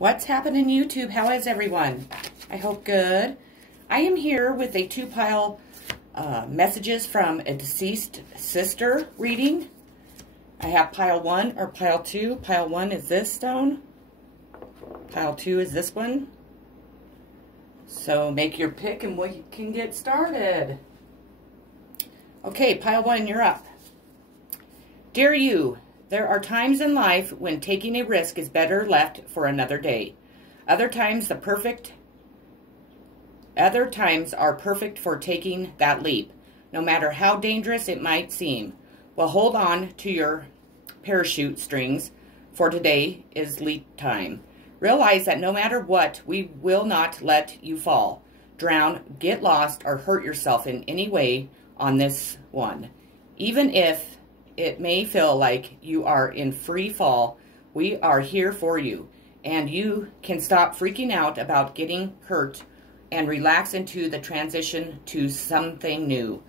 What's happening YouTube? How is everyone? I hope good. I am here with a two-pile messages from a deceased sister reading. I have pile 1 or pile 2. Pile 1 is this stone. Pile 2 is this one. So make your pick and we can get started. Okay, pile 1, you're up. Dear you, there are times in life when taking a risk is better left for another day. Other times are perfect for taking that leap, no matter how dangerous it might seem. Well, hold on to your parachute strings, for today is leap time. Realize that no matter what, we will not let you fall, drown, get lost, or hurt yourself in any way on this one. Even if it may feel like you are in free fall, we are here for you, and you can stop freaking out about getting hurt and relax into the transition to something new.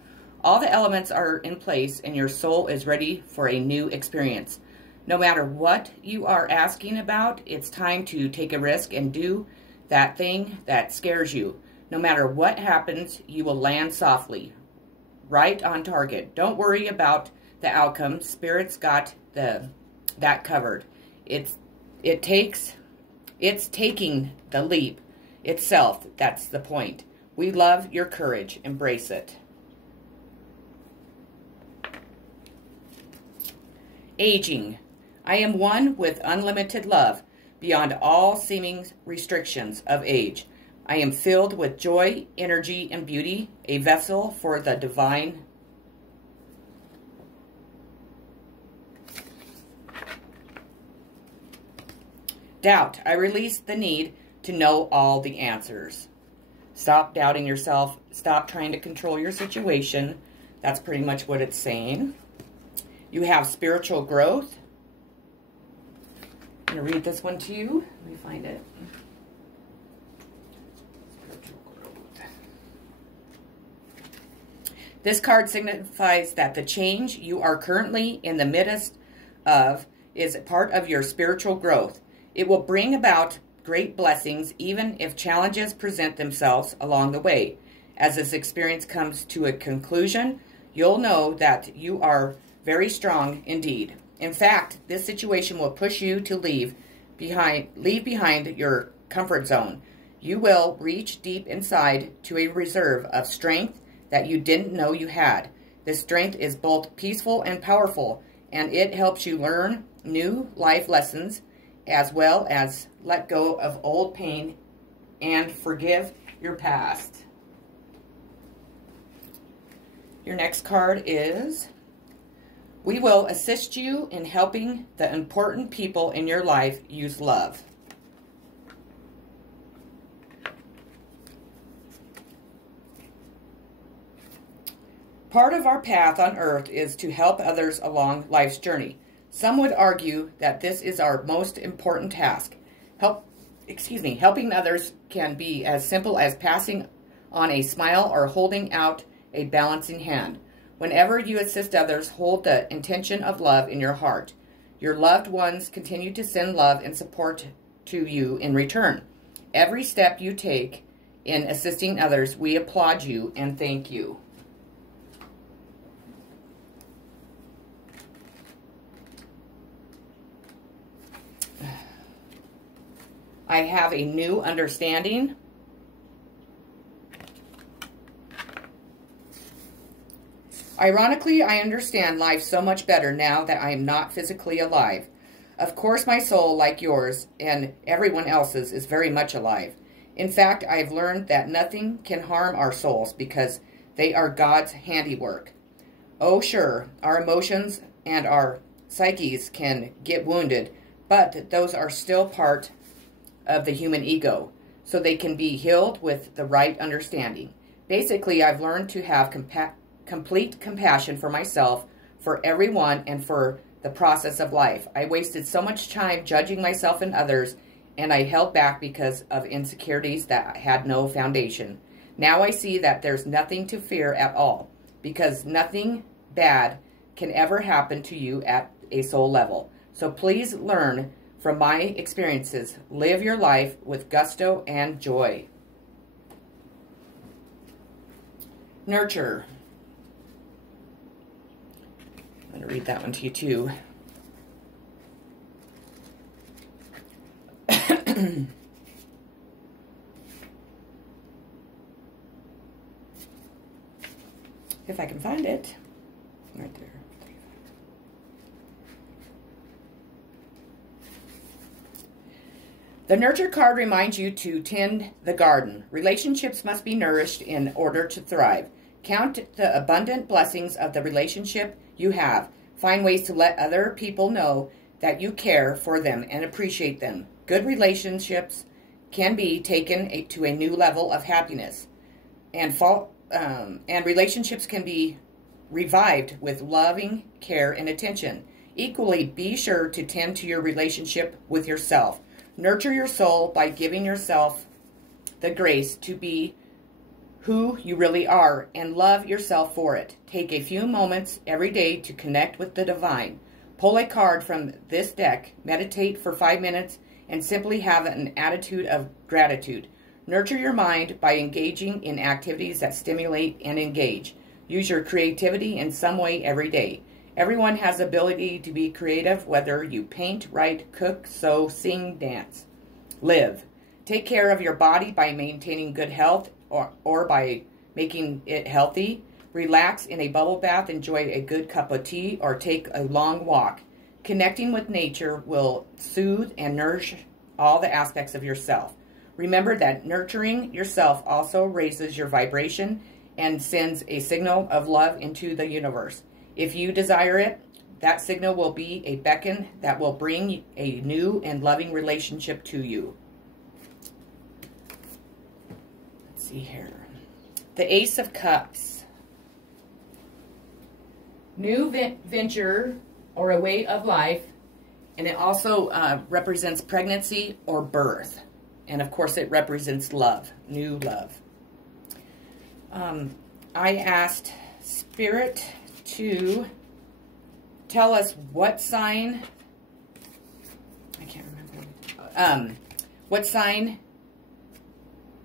All the elements are in place and your soul is ready for a new experience. No matter what you are asking about, it's time to take a risk and do that thing that scares you. No matter what happens, you will land softly, right on target. Don't worry about the outcome. Spirit's got that covered. It's taking the leap itself. That's the point. We love your courage. Embrace it. Aging. I am one with unlimited love beyond all seeming restrictions of age. I am filled with joy, energy, and beauty, a vessel for the divine. Doubt. I release the need to know all the answers. Stop doubting yourself. Stop trying to control your situation. That's pretty much what it's saying. You have spiritual growth. I'm going to read this one to you. Let me find it. Spiritual growth. This card signifies that the change you are currently in the midst of is part of your spiritual growth. It will bring about great blessings even if challenges present themselves along the way. As this experience comes to a conclusion, you'll know that you are very strong indeed. In fact, this situation will push you to leave behind your comfort zone. You will reach deep inside to a reserve of strength that you didn't know you had. This strength is both peaceful and powerful, and it helps you learn new life lessons as well as let go of old pain and forgive your past. Your next card is, we will assist you in helping the important people in your life use love. Part of our path on earth is to help others along life's journey. Some would argue that this is our most important task. Helping others can be as simple as passing on a smile or holding out a balancing hand. Whenever you assist others, hold the intention of love in your heart. Your loved ones continue to send love and support to you in return. Every step you take in assisting others, we applaud you and thank you. I have a new understanding. Ironically, I understand life so much better now that I am not physically alive. Of course, my soul, like yours and everyone else's, is very much alive. In fact, I have learned that nothing can harm our souls because they are God's handiwork. Oh, sure, our emotions and our psyches can get wounded, but those are still part of the human ego, so they can be healed with the right understanding. Basically, I've learned to have complete compassion for myself, for everyone, and for the process of life. I wasted so much time judging myself and others, and I held back because of insecurities that had no foundation. Now I see that there's nothing to fear at all, because nothing bad can ever happen to you at a soul level. So please learn from my experiences. Live your life with gusto and joy. Nurture. I'm going to read that one to you too. If I can find it. Right there. The nurture card reminds you to tend the garden. Relationships must be nourished in order to thrive. Count the abundant blessings of the relationship you have. Find ways to let other people know that you care for them and appreciate them. Good relationships can be taken to a new level of happiness. And relationships can be revived with loving care and attention. Equally, be sure to tend to your relationship with yourself. Nurture your soul by giving yourself the grace to be who you really are and love yourself for it. Take a few moments every day to connect with the divine. Pull a card from this deck, meditate for 5 minutes, and simply have an attitude of gratitude. Nurture your mind by engaging in activities that stimulate and engage. Use your creativity in some way every day. Everyone has the ability to be creative, whether you paint, write, cook, sew, sing, dance. Live. Take care of your body by maintaining good health or by making it healthy. Relax in a bubble bath, enjoy a good cup of tea, or take a long walk. Connecting with nature will soothe and nourish all the aspects of yourself. Remember that nurturing yourself also raises your vibration and sends a signal of love into the universe. If you desire it, that signal will be a beacon that will bring a new and loving relationship to you. Let's see here. The Ace of Cups. New venture or a way of life, and it also represents pregnancy or birth. And of course it represents love, new love. I asked Spirit to tell us what sign, I can't remember, what sign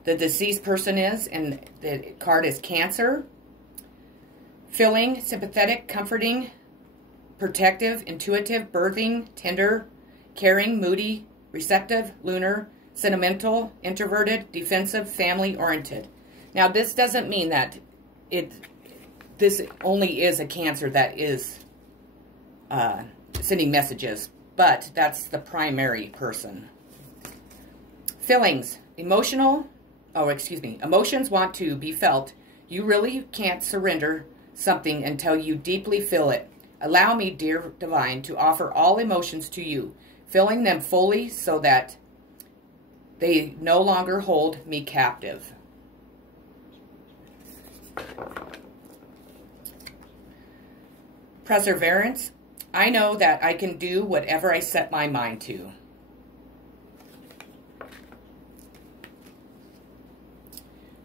the deceased person is, and the card is Cancer. Filling, sympathetic, comforting, protective, intuitive, birthing, tender, caring, moody, receptive, lunar, sentimental, introverted, defensive, family-oriented. Now, this doesn't mean that this only is a Cancer that is sending messages, but that's the primary person. Feelings, emotions want to be felt. You really can't surrender something until you deeply feel it. Allow me, dear divine, to offer all emotions to you, filling them fully so that they no longer hold me captive. Perseverance. I know that I can do whatever I set my mind to.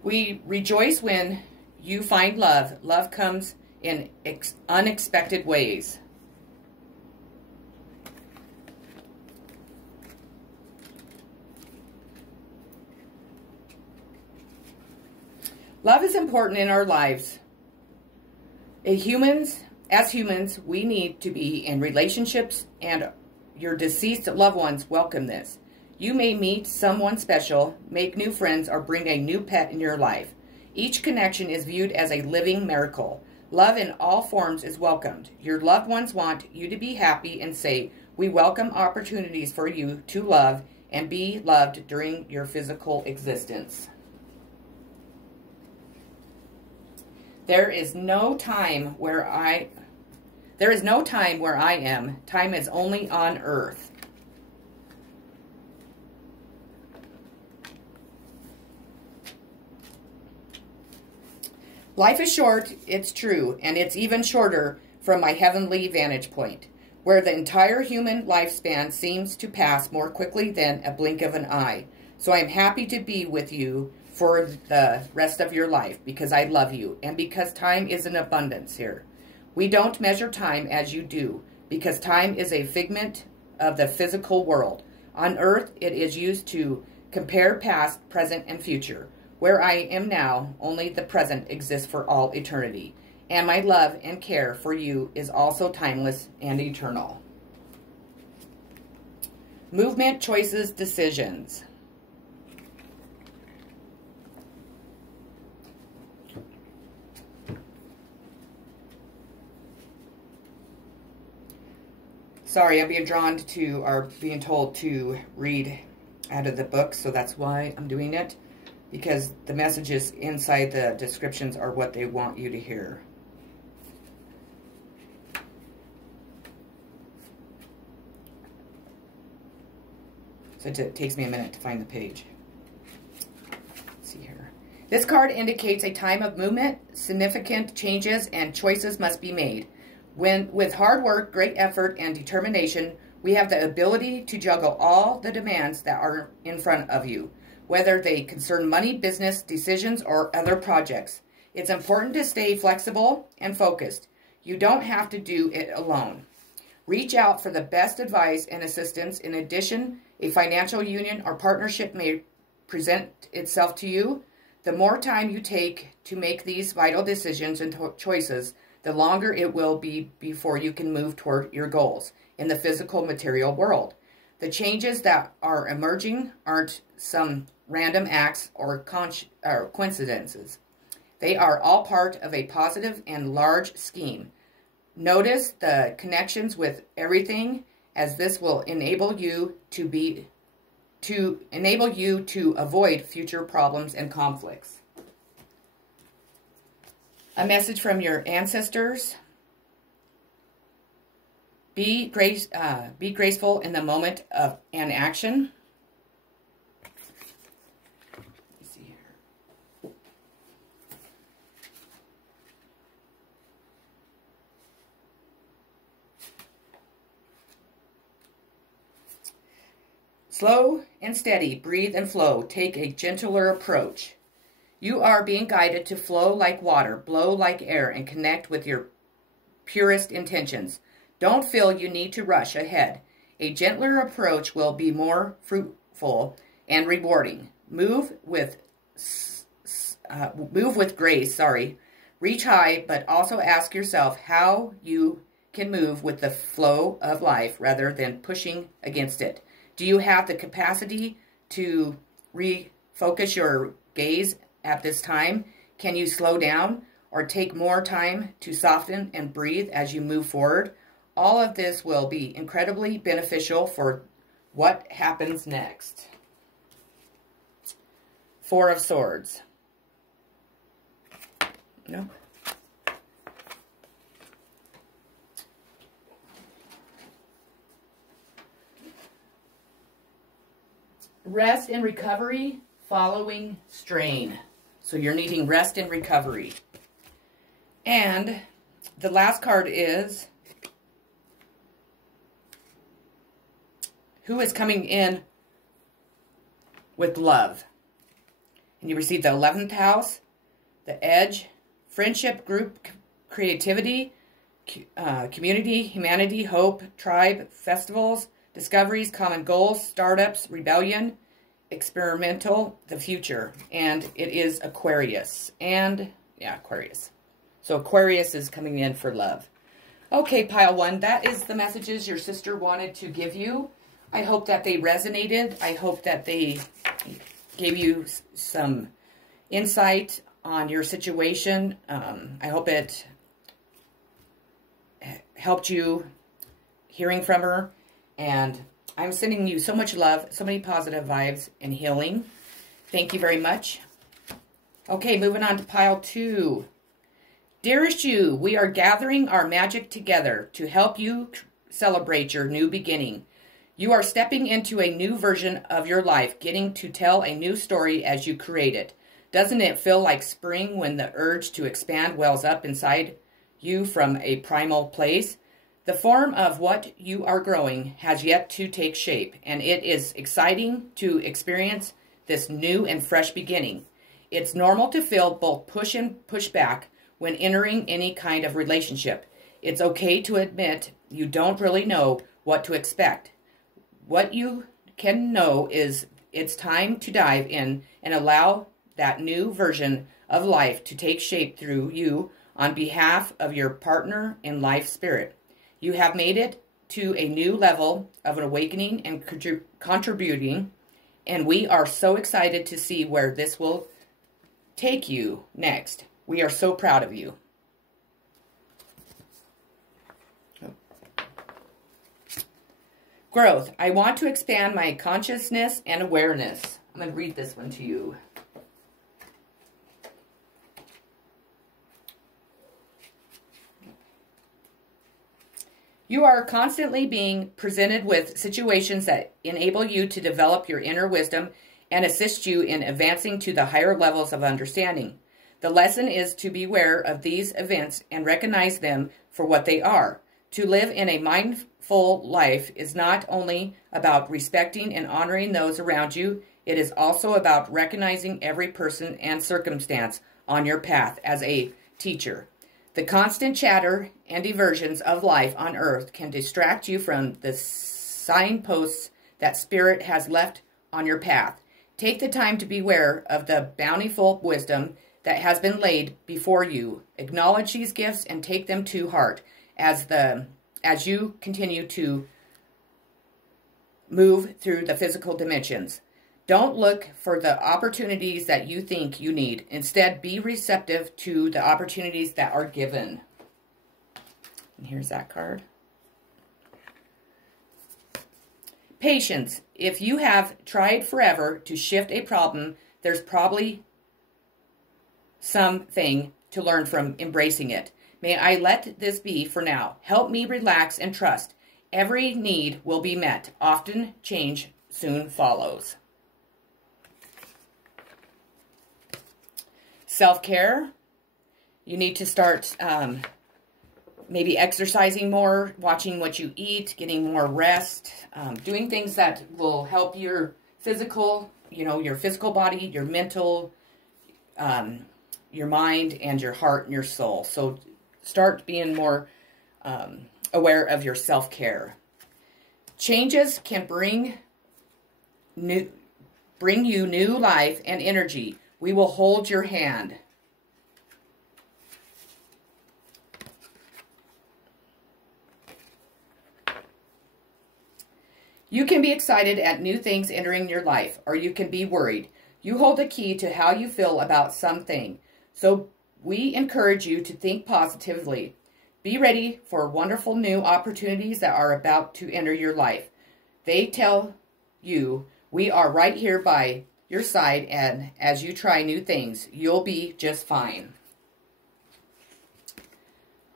We rejoice when you find love. Love comes in unexpected ways. Love is important in our lives. As humans, we need to be in relationships, and your deceased loved ones welcome this. You may meet someone special, make new friends, or bring a new pet in your life. Each connection is viewed as a living miracle. Love in all forms is welcomed. Your loved ones want you to be happy and say, we welcome opportunities for you to love and be loved during your physical existence. There is no time where I am. Time is only on earth. Life is short, it's true, and it's even shorter from my heavenly vantage point, where the entire human lifespan seems to pass more quickly than a blink of an eye. So I'm happy to be with you for the rest of your life, because I love you, and because time is in abundance here. We don't measure time as you do, because time is a figment of the physical world. On earth, it is used to compare past, present, and future. Where I am now, only the present exists for all eternity. And my love and care for you is also timeless and eternal. Movement, choices, decisions. Sorry, I'm being drawn to, or being told to read out of the book, so that's why I'm doing it. Because the messages inside the descriptions are what they want you to hear. So it takes me a minute to find the page. Let's see here. This card indicates a time of movement, significant changes, and choices must be made. With hard work, great effort, and determination, we have the ability to juggle all the demands that are in front of you, whether they concern money, business, decisions, or other projects. It's important to stay flexible and focused. You don't have to do it alone. Reach out for the best advice and assistance. In addition, a financial union or partnership may present itself to you. The more time you take to make these vital decisions and choices, the longer it will be before you can move toward your goals in the physical material world. The changes that are emerging aren't some random acts or coincidences. They are all part of a positive and large scheme. Notice the connections with everything, as this will enable you to avoid future problems and conflicts. A message from your ancestors. Be graceful in the moment of an action. Let me see here. Slow and steady, breathe and flow. Take a gentler approach. You are being guided to flow like water, blow like air, and connect with your purest intentions. Don't feel you need to rush ahead. A gentler approach will be more fruitful and rewarding. Move with grace, Reach high, but also ask yourself how you can move with the flow of life rather than pushing against it. Do you have the capacity to refocus your gaze at this time? Can you slow down or take more time to soften and breathe as you move forward? All of this will be incredibly beneficial for what happens next. Four of Swords. No. Rest and recovery following strain. So you're needing rest and recovery. And the last card is who is coming in with love. And you receive the 11th house, the Edge, friendship, group, creativity, community, humanity, hope, tribe, festivals, discoveries, common goals, startups, rebellion, experimental, the future. And it is Aquarius. And, yeah, Aquarius. So Aquarius is coming in for love. Okay, pile one, that is the messages your sister wanted to give you. I hope that they resonated. I hope that they gave you some insight on your situation. I hope it helped you hearing from her. And I'm sending you so much love, so many positive vibes and healing. Thank you very much. Okay, moving on to pile two. Dearest you, we are gathering our magic together to help you celebrate your new beginning. You are stepping into a new version of your life, getting to tell a new story as you create it. Doesn't it feel like spring when the urge to expand wells up inside you from a primal place? The form of what you are growing has yet to take shape, and it is exciting to experience this new and fresh beginning. It's normal to feel both push and push back when entering any kind of relationship. It's okay to admit you don't really know what to expect. What you can know is it's time to dive in and allow that new version of life to take shape through you on behalf of your partner in life spirit. You have made it to a new level of an awakening and contributing, and we are so excited to see where this will take you next. We are so proud of you. Growth. I want to expand my consciousness and awareness. I'm going to read this one to you. You are constantly being presented with situations that enable you to develop your inner wisdom and assist you in advancing to the higher levels of understanding. The lesson is to beware of these events and recognize them for what they are. To live in a mindful life is not only about respecting and honoring those around you, it is also about recognizing every person and circumstance on your path as a teacher. The constant chatter and diversions of life on earth can distract you from the signposts that Spirit has left on your path. Take the time to beware of the bountiful wisdom that has been laid before you. Acknowledge these gifts and take them to heart as you continue to move through the physical dimensions. Don't look for the opportunities that you think you need. Instead, be receptive to the opportunities that are given. And here's that card. Patience. If you have tried forever to shift a problem, there's probably something to learn from embracing it. May I let this be for now. Help me relax and trust. Every need will be met. Often change soon follows. Self-care. You need to start maybe exercising more, watching what you eat, getting more rest, doing things that will help your physical, your physical body, your mental, your mind, and your heart and your soul. So start being more aware of your self-care. Changes can bring you new life and energy. We will hold your hand. You can be excited at new things entering your life, or you can be worried. You hold the key to how you feel about something. So we encourage you to think positively. Be ready for wonderful new opportunities that are about to enter your life. They tell you we are right here by your side, and as you try new things, you'll be just fine.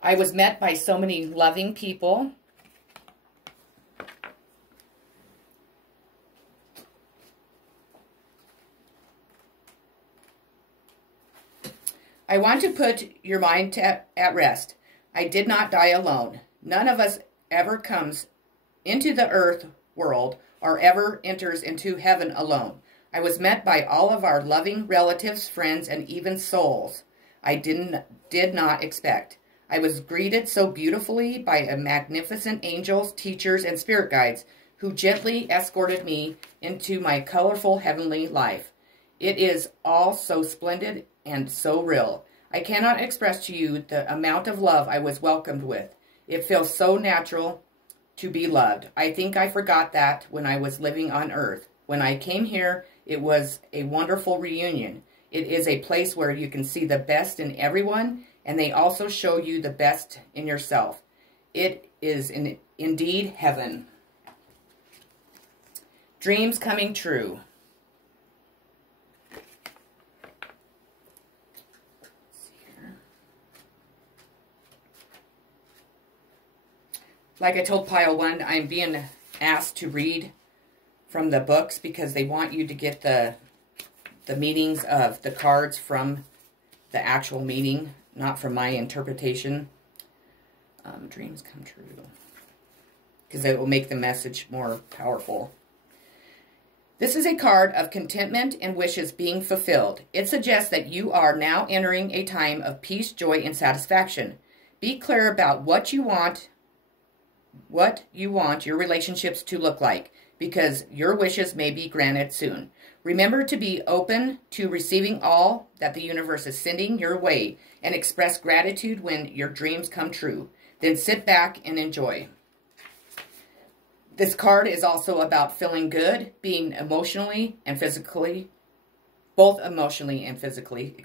I was met by so many loving people. I want to put your mind at rest. I did not die alone. None of us ever comes into the earth world or ever enters into heaven alone. I was met by all of our loving relatives, friends, and even souls I did not expect. I was greeted so beautifully by a magnificent angels, teachers, and spirit guides who gently escorted me into my colorful heavenly life. It is all so splendid and so real. I cannot express to you the amount of love I was welcomed with. It feels so natural to be loved. I think I forgot that when I was living on earth. When I came here, it was a wonderful reunion. It is a place where you can see the best in everyone, and they also show you the best in yourself. It is indeed heaven. Dreams coming true. Like I told Pile 1, I'm being asked to read from the books because they want you to get the meanings of the cards from the actual meaning, not from my interpretation. Dreams come true. Because it will make the message more powerful. This is a card of contentment and wishes being fulfilled. It suggests that you are now entering a time of peace, joy, and satisfaction. Be clear about what you want your relationships to look like. because your wishes may be granted soon. Remember to be open to receiving all that the universe is sending your way and express gratitude when your dreams come true. Then sit back and enjoy. This card is also about feeling good, being emotionally and physically, both emotionally and physically,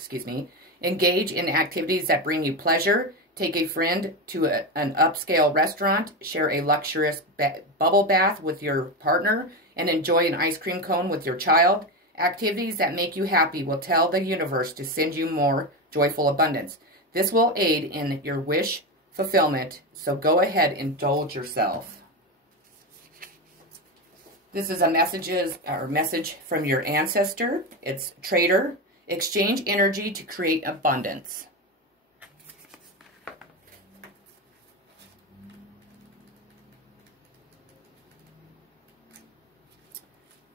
engage in activities that bring you pleasure. Take a friend to an upscale restaurant, share a luxurious bubble bath with your partner, and enjoy an ice cream cone with your child. Activities that make you happy will tell the universe to send you more joyful abundance. This will aid in your wish fulfillment, so go ahead and indulge yourself. This is a message from your ancestor. It's Trader. Exchange energy to create abundance.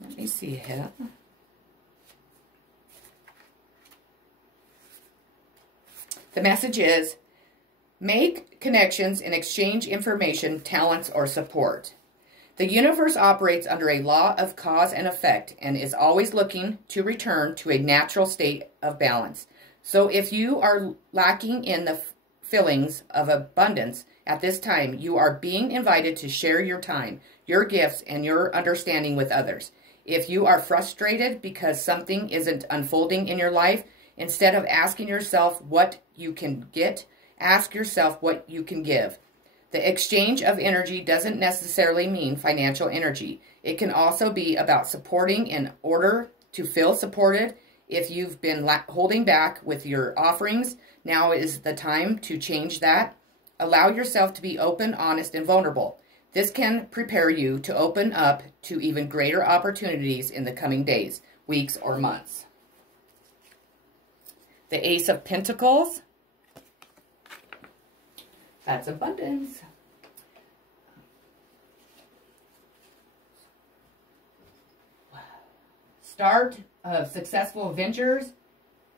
Let me see here. The message is, make connections and exchange information, talents, or support. The universe operates under a law of cause and effect and is always looking to return to a natural state of balance. So if you are lacking in the feelings of abundance at this time, you are being invited to share your time, your gifts, and your understanding with others. If you are frustrated because something isn't unfolding in your life, instead of asking yourself what you can get, ask yourself what you can give. The exchange of energy doesn't necessarily mean financial energy. It can also be about supporting in order to feel supported. If you've been holding back with your offerings, now is the time to change that. Allow yourself to be open, honest, and vulnerable. This can prepare you to open up to even greater opportunities in the coming days, weeks, or months. The Ace of Pentacles. That's abundance. Start of successful ventures,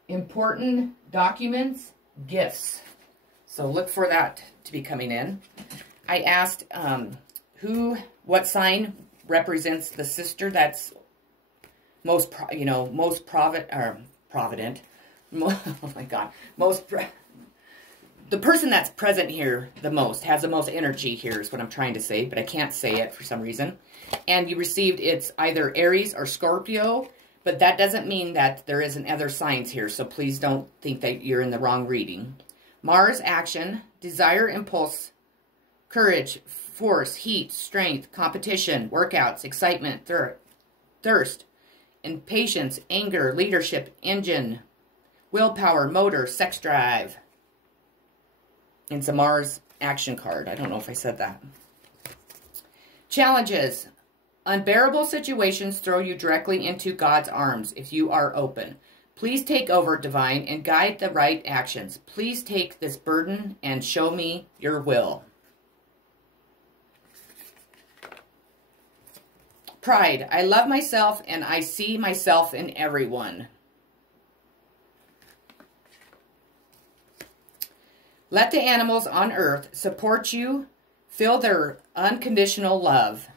important documents, gifts. So look for that to be coming in. I asked what sign represents the sister that's most provident. Oh my God, the person that's present here the most, has the most energy here is what I'm trying to say, but I can't say it for some reason. And you received, it's either Aries or Scorpio, but that doesn't mean that there isn't other signs here, so please don't think that you're in the wrong reading. Mars, action, desire, impulse, courage, force, heat, strength, competition, workouts, excitement, thirst, impatience, anger, leadership, engine, willpower, motor, sex drive. It's a Mars action card. I don't know if I said that. Challenges. Unbearable situations throw you directly into God's arms if you are open. Please take over, Divine, and guide the right actions. Please take this burden and show me your will. Pride. I love myself and I see myself in everyone. Let the animals on earth support you. Feel their unconditional love.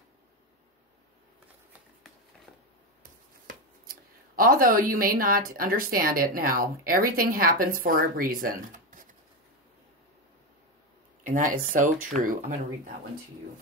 Although you may not understand it now, everything happens for a reason. And that is so true. I'm going to read that one to you.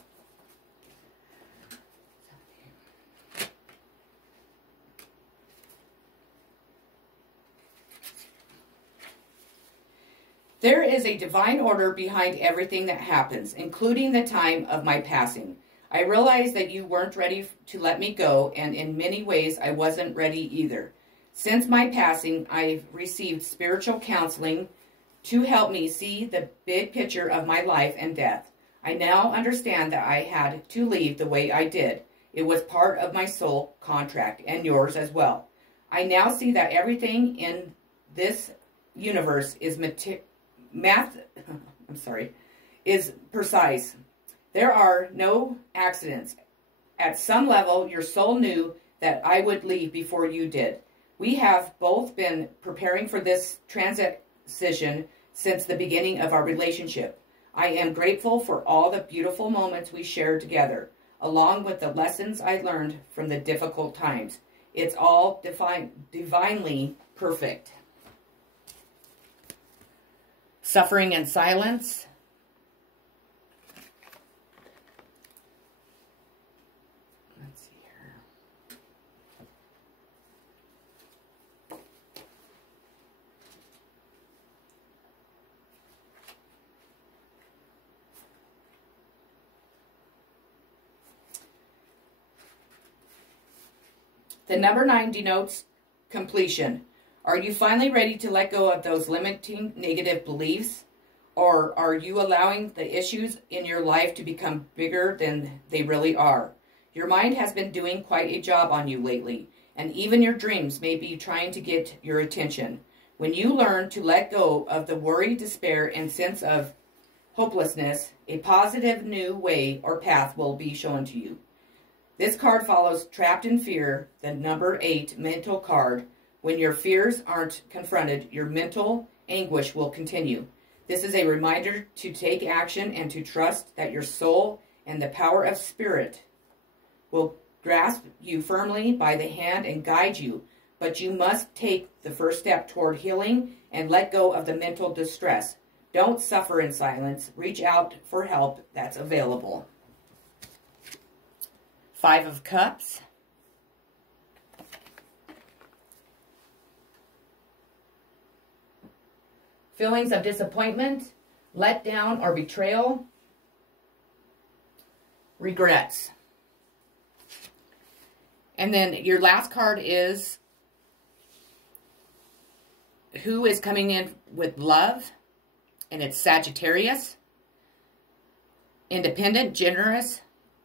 There is a divine order behind everything that happens, including the time of my passing. I realize that you weren't ready to let me go, and in many ways I wasn't ready either. Since my passing, I've received spiritual counseling to help me see the big picture of my life and death. I now understand that I had to leave the way I did. It was part of my soul contract, and yours as well. I now see that everything in this universe is is precise. There are no accidents. At some level, your soul knew that I would leave before you did. We have both been preparing for this transition since the beginning of our relationship. I am grateful for all the beautiful moments we shared together. along with the lessons I learned from the difficult times. It's all divinely perfect. Suffering in silence. Let's see here. The number 9 denotes completion. Are you finally ready to let go of those limiting negative beliefs? Or are you allowing the issues in your life to become bigger than they really are? Your mind has been doing quite a job on you lately, and even your dreams may be trying to get your attention. When you learn to let go of the worry, despair, and sense of hopelessness, a positive new way or path will be shown to you. This card follows Trapped in Fear, the number 8 mental card. When your fears aren't confronted, your mental anguish will continue. This is a reminder to take action and to trust that your soul and the power of spirit will grasp you firmly by the hand and guide you. But you must take the first step toward healing and let go of the mental distress. Don't suffer in silence. Reach out for help that's available. 5 of Cups. Feelings of disappointment, letdown, or betrayal. Regrets. And then your last card is who is coming in with love. And it's Sagittarius. Independent, generous,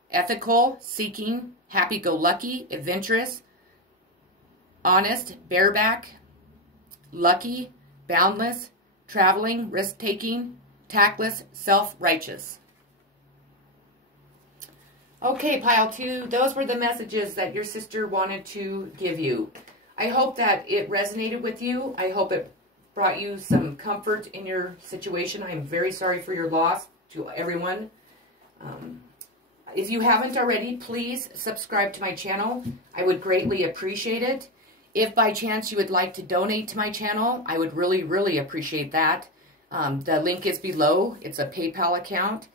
ethical, seeking, happy-go-lucky, adventurous, honest, bareback, lucky, boundless, traveling, risk-taking, tactless, self-righteous. Okay, pile 2, those were the messages that your sister wanted to give you. I hope that it resonated with you. I hope it brought you some comfort in your situation. I am very sorry for your loss to everyone. If you haven't already, please subscribe to my channel. I would greatly appreciate it. If by chance you would like to donate to my channel, I would really, really appreciate that. The link is below. It's a PayPal account.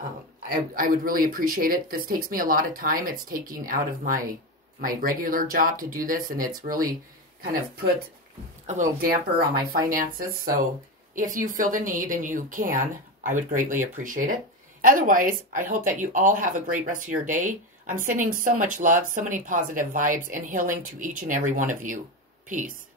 I would really appreciate it. This takes me a lot of time. It's taking out of my regular job to do this, and it's really kind of put a little damper on my finances. So if you feel the need and you can, I would greatly appreciate it. Otherwise, I hope that you all have a great rest of your day. I'm sending so much love, so many positive vibes, and healing to each and every one of you. Peace.